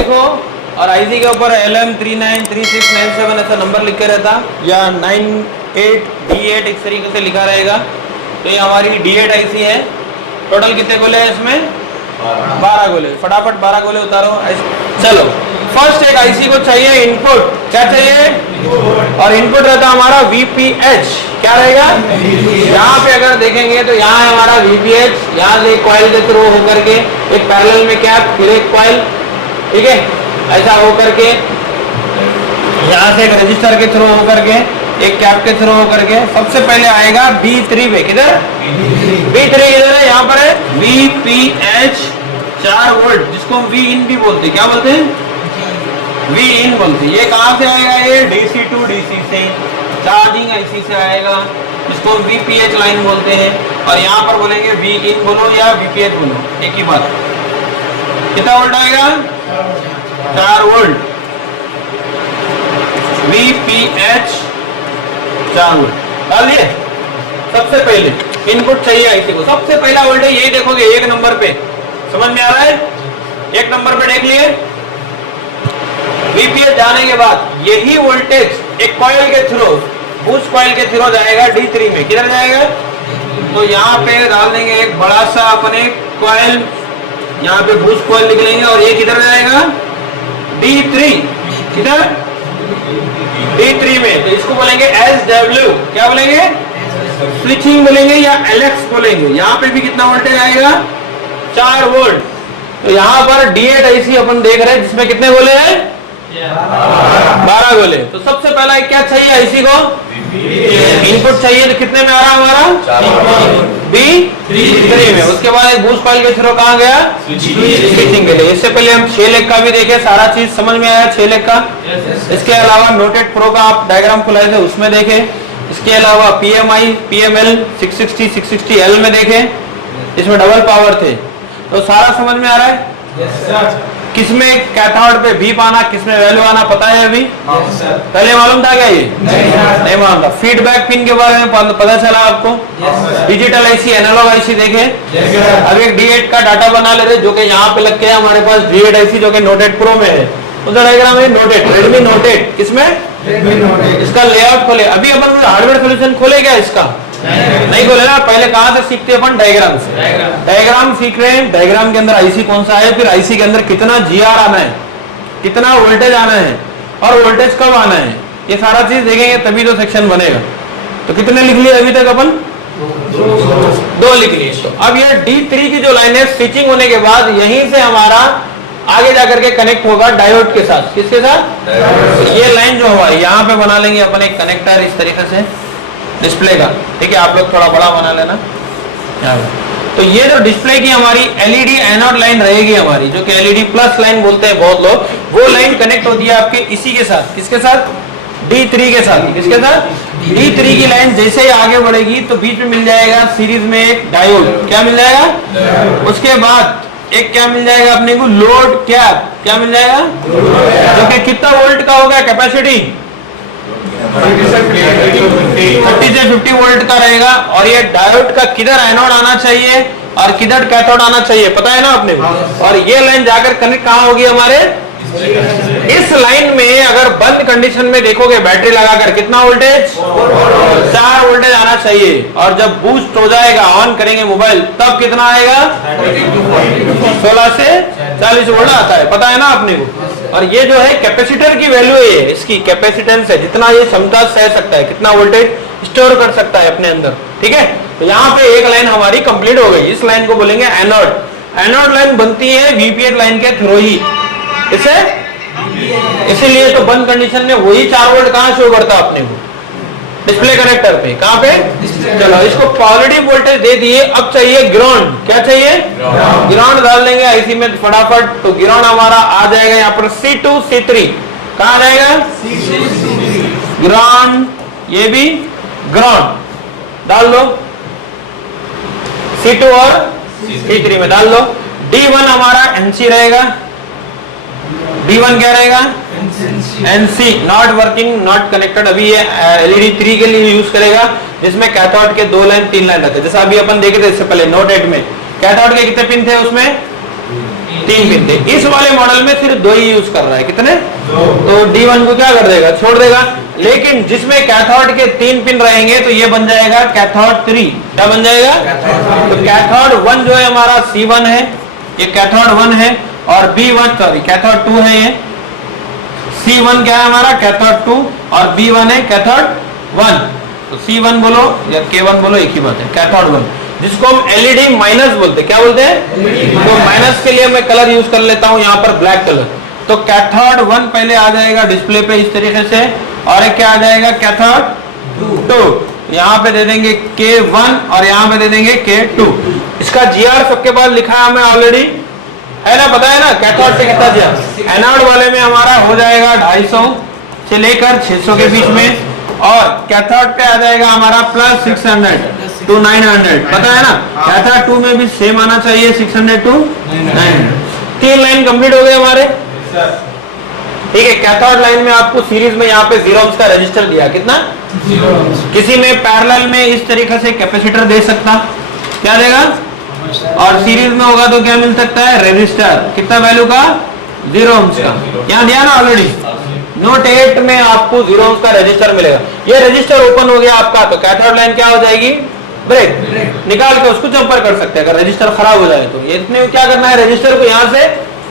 लिखो और आईसी के ऊपर LM393697 ऐसा नंबर लिख के रहता या 98 D8 इस तरीके से लिखा रहेगा। तो ये हमारी D8 आईसी है। टोटल कितने गोले हैं इसमें? 12 गोले। फटाफट 12 गोले उतारो। चलो फर्स्ट एक आईसी को चाहिए इनपुट। क्या चाहिए? और इनपुट रहता हमारा VPH। क्या रहेगा? यहाँ पे अगर देखेंगे तो यहाँ है हमारा VPH, यहाँ से कॉइल के थ्रू होकर के एक पैरेलल में कैप, फिर एक कॉइल, ठीक है, ऐसा होकर के यहाँ से एक रजिस्टर के थ्रू होकर के एक कैप के थ्रू होकर के सबसे पहले आएगा B3 पे। किधर? B3 किधर है? यहाँ पर है VPH 4 वोल्ट, जिसको हम Vin भी बोलते हैं। क्या बोलते हैं? Vin बोलते हैं। ये कहाँ से आएगा? ये DC to DC से, चार्जिंग आईसी से आएगा, जिसको हम VPH लाइन बोलते हैं। और यहाँ पर बोलेंगे Vin बोलो या VPH बोलो, एक ही बात। कितना वोल्ट आएगा? 4 वोल्ट। VPH 4 वोल्ट डाल दिए। सबसे पहले इनपुट चाहिए आईसी को। सबसे पहला वोल्टेज यही देखोगे एक नंबर पे। समझ में आ रहा है? एक नंबर पे देख लिए। VPH जाने के बाद यही वोल्टेज एक कॉइल के थ्रू, बूस्ट कॉइल के थ्रू जाएगा D3 में। किधर जाएगा? तो यहाँ पे डाल देंगे एक बड़ा सा अपने कॉइल, यहाँ पे बूस्ट कॉइल लिख लेंगे और ये किधर जाएगा? D3। किधर? D3 में। तो इसको बोलेंगे SW। क्या बोलेंगे? स्विचिंग बोलेंगे या LX बोलेंगे। यहाँ पे भी कितना वोल्टेज आएगा? 4 वोल्ट। तो यहाँ पर D8 आईसी अपन देख रहे हैं, जिसमें कितने गोले हैं? 12 गोले। तो सबसे पहला क्या चाहिए आईसी को? इनपुट चाहिए। तो कितने में आ रहा हमारा? B3 में। उसके बाद एक बूस्ट कॉइल के थ्रू कहाँ गया? स्विचिंग के लिए। इससे पहले हम 6 लेग का भी देखे, सारा चीज समझ में आया 6 लेग का। इसके अलावा नोटेड प्रो का आप डायग्राम खुलाए थे, उसमें देखे। इसके अलावा PMI PML 660 660L में देखे, इसमें डबल पावर थे। तो सारा समझ में आ रहा है? किसमें कैथोड पे V आना, किसमें वैल्यू आना पता है अभी? पहले मालूम था क्या? ये नहीं मालूम था। फीडबैक पिन के बारे में पता चला आपको? डिजिटल आईसी, एनालॉग आईसी देखे। अब एक D8 का डाटा बना ले रहे, जो कि यहाँ पे लग के हमारे पास D8 आईसी, जो कि नोटेड प्रो में है। उधर डायग्राम है नोटेड, रेडमी नोटेड। किसमें? इसका लेआउट खोले। अभी अपन हार्डवेयर सोल्यूशन खोले क्या इसका? नहीं खोले ना। पहले कहां से सीखते हैं अपन? डायग्राम से। डायग्राम सीख रहे हैं। डायग्राम के अंदर आईसी कौन सा है, फिर आईसी के अंदर कितना GR आना है, कितना वोल्टेज आना है और वोल्टेज कब आना है, ये सारा चीज देखेंगे तभी तो सेक्शन बनेगा। तो कितने लिख लिए अभी तक अपन? 2 लिख लिए। तो अब ये D3 की जो लाइन है, स्विचिंग होने के बाद यहीं से हमारा आगे जाकर के कनेक्ट होगा डायोड के साथ। किसके साथ? ये लाइन जो हुआ यहाँ पे बना लेंगे अपन एक कनेक्टर इस तरीके से डिस्प्ले का। ठीक है, आप लोग थोड़ा बड़ा बना लेना। तो ये जो डिस्प्ले की हमारी LED एनोड लाइन रहेगी हमारी, जो कि LED प्लस लाइन बोलते हैं बहुत लोग, वो लाइन कनेक्ट होती है आपके इसी के साथ। किसके साथ? D3 के साथ। किसके साथ? D3 की लाइन जैसे ही आगे बढ़ेगी तो बीच में मिल जाएगा सीरीज में एक डायोड। क्या मिल जाएगा? उसके बाद एक क्या मिल जाएगा अपने को? Load cap. क्या मिल जाएगा? जो कि कितना वोल्ट का होगा? कैपेसिटी 30 से 50 वोल्ट का रहेगा। और ये डायोड का किधर एनोड आना चाहिए और किधर कैथोड आना चाहिए पता है ना आपने? और ये लाइन जाकर कनेक्ट कहाँ होगी हमारे? इस लाइन में अगर बंद कंडीशन में देखोगे बैटरी लगाकर कितना वोल्टेज? 4 वोल्टेज आना चाहिए। और जब बूस्ट हो जाएगा, ऑन करेंगे मोबाइल, तब कितना आएगा? 16 से 40 वोल्ट आता है। पता है ना आपने को? और ये जो है कैपेसिटर की वैल्यू है, इसकी कैपेसिटेंस है, जितना ये क्षमता सह सकता है, कितना वोल्टेज स्टोर कर सकता है अपने अंदर। ठीक है, तो यहाँ पे एक लाइन हमारी कंप्लीट हो गई। इस लाइन को बोलेंगे एनोड। एनोड लाइन बनती है VPH लाइन के थ्रू ही। इसे इसीलिए तो बंद कंडीशन में वही 4 वोल्ट कहां शो करता है अपने को? डिस्प्ले कनेक्टर पे। कहां पे? चलो इसको पॉजिटिव वोल्टेज दे दिए। अब चाहिए ग्राउंड। क्या चाहिए? ग्राउंड डाल देंगे आईसी में फटाफट। तो ग्राउंड हमारा आ जाएगा यहाँ पर C2 C3। कहां जाएगा? ग्राउंड। ये भी ग्राउंड डाल दो। C2 और C3 में डाल दो। D1 हमारा NC रहेगा। D1 क्या रहेगा? NC, not working, not connected. अभी ये LED 3 के लिए यूज करेगा, जिसमें कैथोड के 2 लाइन 3 लाइन रहते हैं। जैसा अभी अपन देखे थे इससे पहले नोट 8 में कैथोड के कितने पिन थे उसमें? 3 पिन थे। इस वाले मॉडल में सिर्फ 2 ही यूज कर रहा है, कितने? तो D1 को क्या कर देगा, छोड़ देगा। लेकिन जिसमें कैथोड के 3 पिन रहेंगे तो ये बन जाएगा कैथोड 3। क्या बन जाएगा? तो कैथोड 1 जो है हमारा C1 है, ये कैथोड 1 है, और B1 सॉरी कैथोड 2 है, ये C1 क्या है हमारा, कैथोड 2, और B1 है कैथोड 1। तो C1 बोलो या K1 बोलो, एक ही बात है, कैथोड 1, जिसको हम LED माइनस बोलते हैं। क्या बोलते हैं? तो माइनस के लिए मैं कलर यूज कर लेता हूं यहाँ पर ब्लैक कलर। तो कैथोड 1 पहले आ जाएगा डिस्प्ले पे इस तरीके से, और एक क्या आ जाएगा, कैथोड 2। यहाँ पे दे देंगे K1 और यहाँ पे दे देंगे K2। इसका GR सबके पास लिखा है हमें ऑलरेडी, है ना, पता है ना कैथोड पे कितना GR। एनोड वाले में हमारा हो जाएगा 250 से लेकर 600 के बीच में, और कैथोड पे आ जाएगा हमारा प्लस 600 टू 900, पता है ना। कैथोड 2 में भी सेम आना चाहिए, 600 टू 900। 3 लाइन कंप्लीट हो गए हमारे, ठीक है। कैथोड लाइन में आपको सीरीज में यहाँ पे 0 ohms का रजिस्टर दिया, कितना? 0 ohms। किसी में पैरेलल में इस तरीके से कैपेसिटर दे सकता, क्या देगा? और सीरीज में होगा तो क्या मिल सकता है, रेजिस्टर, कितना वैल्यू का? 0 ohms का। यहाँ दिया ना ऑलरेडी, नोट 8 में आपको 0 ohms का रजिस्टर मिलेगा। ये रजिस्टर ओपन हो गया आपका, तो कैथोड लाइन क्या हो जाएगी, ब्रेक, निकाल के उसको जंपर कर सकते हैं अगर रजिस्टर खराब हो जाए तो। ये इतने क्या करना है, रजिस्टर को यहाँ से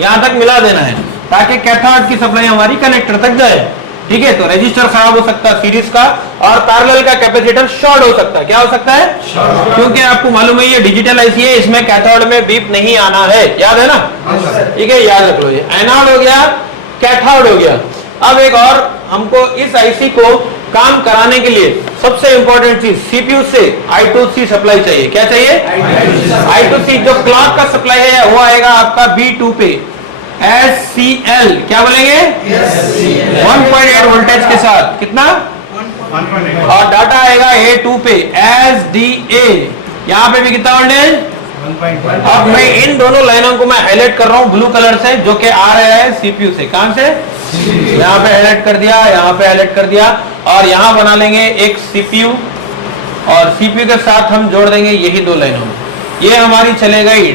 यहाँ तक मिला देना है ताकि कैथोड की सप्लाई हमारी कनेक्टर तक जाए, ठीक है। तो रजिस्टर खराब हो सकता है सीरीज का, और पैरेलल का कैपेसिटर शॉर्ट हो सकता है। क्या हो सकता है? क्योंकि आपको मालूम है ये डिजिटल आईसी है, इसमें कैथोड में बीप नहीं आना है, याद है ना, ठीक है, याद रख लो। ये एनोड हो गया, कैथोड हो गया। अब एक और हमको इस आईसी को काम कराने के लिए सबसे इंपॉर्टेंट चीज, सीपीयू से I2C सप्लाई चाहिए। क्या चाहिए? I2C। जो क्लॉक का सप्लाई है वो आएगा आपका B2 पे, SCL, क्या बोलेंगे, 1.8 वोल्टेज के साथ, कितना? 1.8। और डाटा आएगा A2 पे, SDA, यहाँ पे भी कितना वोल्टेज? 1.5। अब मैं इन दोनों लाइनों को मैं हाईलाइट कर रहा हूँ ब्लू कलर से, जो कि आ रहा है सीपीयू से। कहां से? यहाँ पे हाईलाइट कर दिया, यहाँ पे हाईलाइट कर दिया, और यहाँ बना लेंगे एक सीपीयू, और सीपीयू के साथ हम जोड़ देंगे यही 2 लाइनों में। ये हमारी चले गई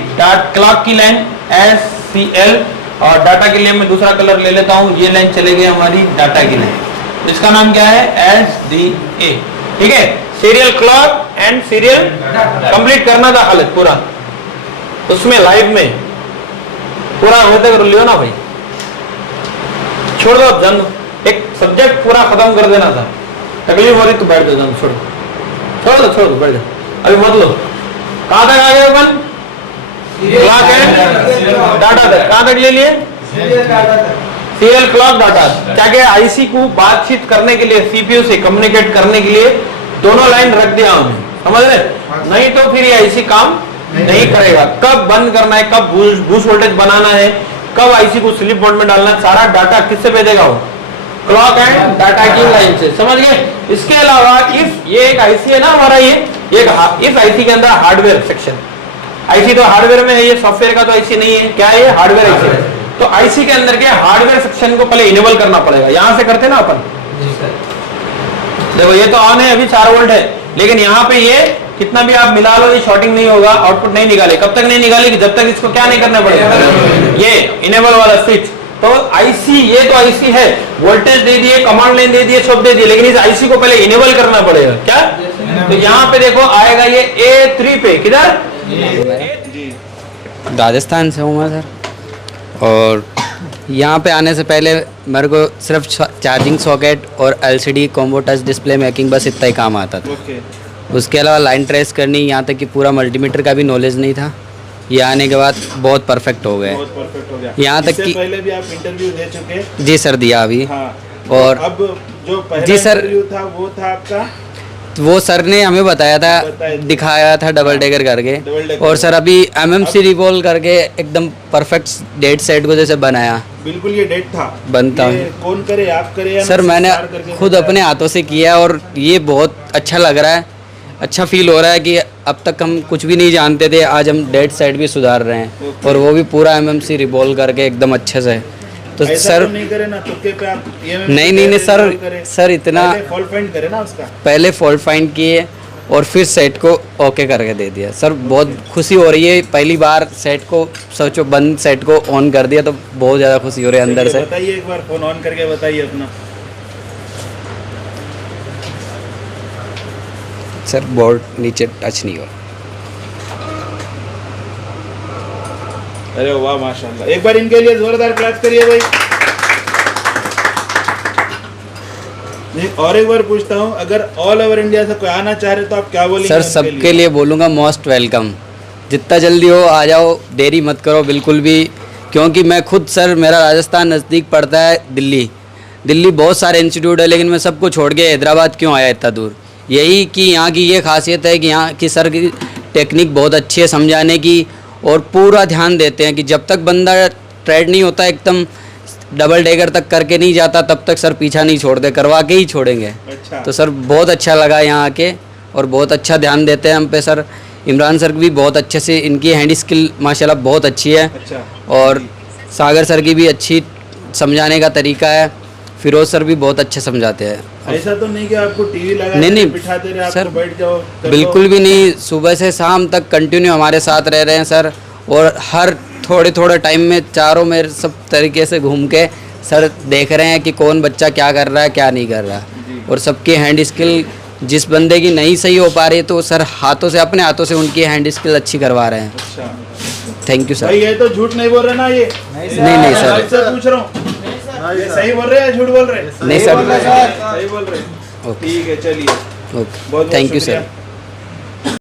क्लॉक की लाइन SCL, और डाटा के लिए मैं दूसरा कलर ले लेता हूँ, ये लाइन चले गई हमारी डाटा की लाइन, इसका नाम क्या है, SDA, ठीक है। Serial clock and serial complete करना था हालत पूरा, उसमें लाइव में पूरा होते कर लियो ना भाई, छोड़ दो अब, जान दो, एक सब्जेक्ट पूरा खत्म कर देना था। तकलीफ हो रही तो बैठ जाओ, छोड़ दो बैठ जाओ, अभी मत लो। कहां तक आ गए अपन? क्लॉक एंड डाटा तक। कहां तक ले लिए? Serial clock data. क्या क्या आईसी को बातचीत करने के लिए, सीपीयू से कम्युनिकेट करने के लिए दोनों लाइन रख दिया हमने, समझ रहे? नहीं तो फिर ये आईसी काम नहीं करेगा। कब बंद करना है, कब बूस्ट वोल्टेज बनाना है, कब आईसी को स्लीप मोड में डालना है, सारा डाटा किससे भेजेगा वो? क्लॉक एंड डाटा की लाइन से, समझ गए? इसके अलावा ये एक आईसी है ना हमारा, ये इस आईसी के अंदर हार्डवेयर सेक्शन, आईसी तो हार्डवेयर में है, ये सॉफ्टवेयर का तो आईसी नहीं है, क्या है ये? हार्डवेयर आईसी है। तो आईसी के अंदर के हार्डवेयर सेक्शन को पहले इनेबल करना पड़ेगा। यहां से करते ना अपन, देखो ये तो ऑन है, अभी 4 वोल्ट है, लेकिन यहाँ पे ये कितना भी आप मिला लो, ये शॉर्टिंग नहीं होगा, आउटपुट नहीं निकाले। कब तक नहीं निकालेगी? जब तक इसको क्या नहीं करना पड़ेगा, ये इनेबल वाला स्विच। तो आईसी, ये तो आईसी है, वोल्टेज दे दिए, कमांड लाइन दे दिए, सब दे दिए, लेकिन इस आईसी को पहले इनेबल करना पड़ेगा। क्या? तो यहाँ पे देखो आएगा ये A3 पे, किधर? राजस्थान से हूँ मैं सर, और यहाँ पे आने से पहले मेरे को सिर्फ चार्जिंग सॉकेट और LCD combo touch display making बस इतना ही काम आता था। उसके अलावा लाइन ट्रेस करनी, यहाँ तक कि पूरा मल्टीमीटर का भी नॉलेज नहीं था। ये आने के बाद बहुत परफेक्ट हो गए, यहाँ तक कि पहले भी आप इंटरव्यू दे चुके? जी सर, दिया अभी। हाँ। और अब जो पहला जी सर, इंटरव्यू था वो था आपका, वो सर ने हमें बताया था, दिखाया था डबल डेकर करके, और सर अभी एमएमसी रिवॉल्व करके एकदम परफेक्ट डेट सेट को जैसे बनाया। बिल्कुल ये डेट था बनता ये कौन करे, आप करे या सर? मैंने खुद अपने हाथों से किया, और ये बहुत अच्छा लग रहा है, अच्छा फील हो रहा है कि अब तक हम कुछ भी नहीं जानते थे, आज हम डेट सेट भी सुधार रहे हैं, और वो भी पूरा एमएमसी रिवॉल्व करके एकदम अच्छे से। तो सर तो नहीं करे ना तुक्के पे आप? नहीं सर इतना फॉल्ट फाइंड करे ना उसका, पहले फॉल्ट फाइंड किए, और फिर सेट को ओके करके दे दिया सर। बहुत खुशी हो रही है, पहली बार सेट को सोचो बंद सेट को ऑन कर दिया तो बहुत ज़्यादा खुशी हो रही है अंदर से। बताइए एक बार फोन ऑन करके बताइए अपना। सर बोर्ड नीचे टच नहीं हुआ। अरे वाह माशाल्लाह, एक बार इनके लिए जोरदार क्लैप करिए भाई। और एक बार पूछता हूँ, अगर ऑल ओवर इंडिया से कोई आना चाह रहे तो आप क्या बोलेंगे? सर सबके लिए बोलूँगा मोस्ट वेलकम, जितना जल्दी हो आ जाओ, देरी मत करो बिल्कुल भी। क्योंकि मैं खुद सर, मेरा राजस्थान नज़दीक पड़ता है, दिल्ली बहुत सारे इंस्टीट्यूट है, लेकिन मैं सबको छोड़ के हैदराबाद क्यों आया इतना दूर? यही कि यहाँ की ये खासियत है कि यहाँ की सर की टेक्निक बहुत अच्छी है समझाने की, और पूरा ध्यान देते हैं कि जब तक बंदा ट्रेड नहीं होता, एकदम डबल डेगर तक करके नहीं जाता, तब तक सर पीछा नहीं छोड़ते, करवा के ही छोड़ेंगे। अच्छा। तो सर बहुत अच्छा लगा यहाँ आके, और बहुत अच्छा ध्यान देते हैं हम पे सर। इमरान सर भी बहुत अच्छे से, इनकी हैंड स्किल माशाल्लाह बहुत अच्छी है। अच्छा। और सागर सर की भी अच्छी समझाने का तरीका है। फिरोज सर भी बहुत अच्छे समझाते हैं। ऐसा तो नहीं कि आपको टीवी लगा नहीं बिठाते रहे, सर, आपको बैठ जाओ कर बिल्कुल लो। भी नहीं, सुबह से शाम तक कंटिन्यू हमारे साथ रह रहे हैं सर, और हर थोड़े टाइम में चारों में सब तरीके से घूम के सर देख रहे हैं कि कौन बच्चा क्या कर रहा है क्या नहीं कर रहा है। और सबकी हैंड स्किल, जिस बंदे की नहीं सही हो पा रही है तो सर हाथों से, अपने हाथों से उनकी हैंड स्किल अच्छी करवा रहे हैं। अच्छा। Thank you sir. भाई ये तो झूठ नहीं बोल रहे ना? ये नहीं सर, आपसे पूछ रहा हूँ, ये सही बोल रहे हैं या झूठ बोल रहे हैं? नहीं सर, सही बोल रहे हैं। ओके ठीक है, चलिए, ओके, बहुत थैंक यू शुक्रिया। सर।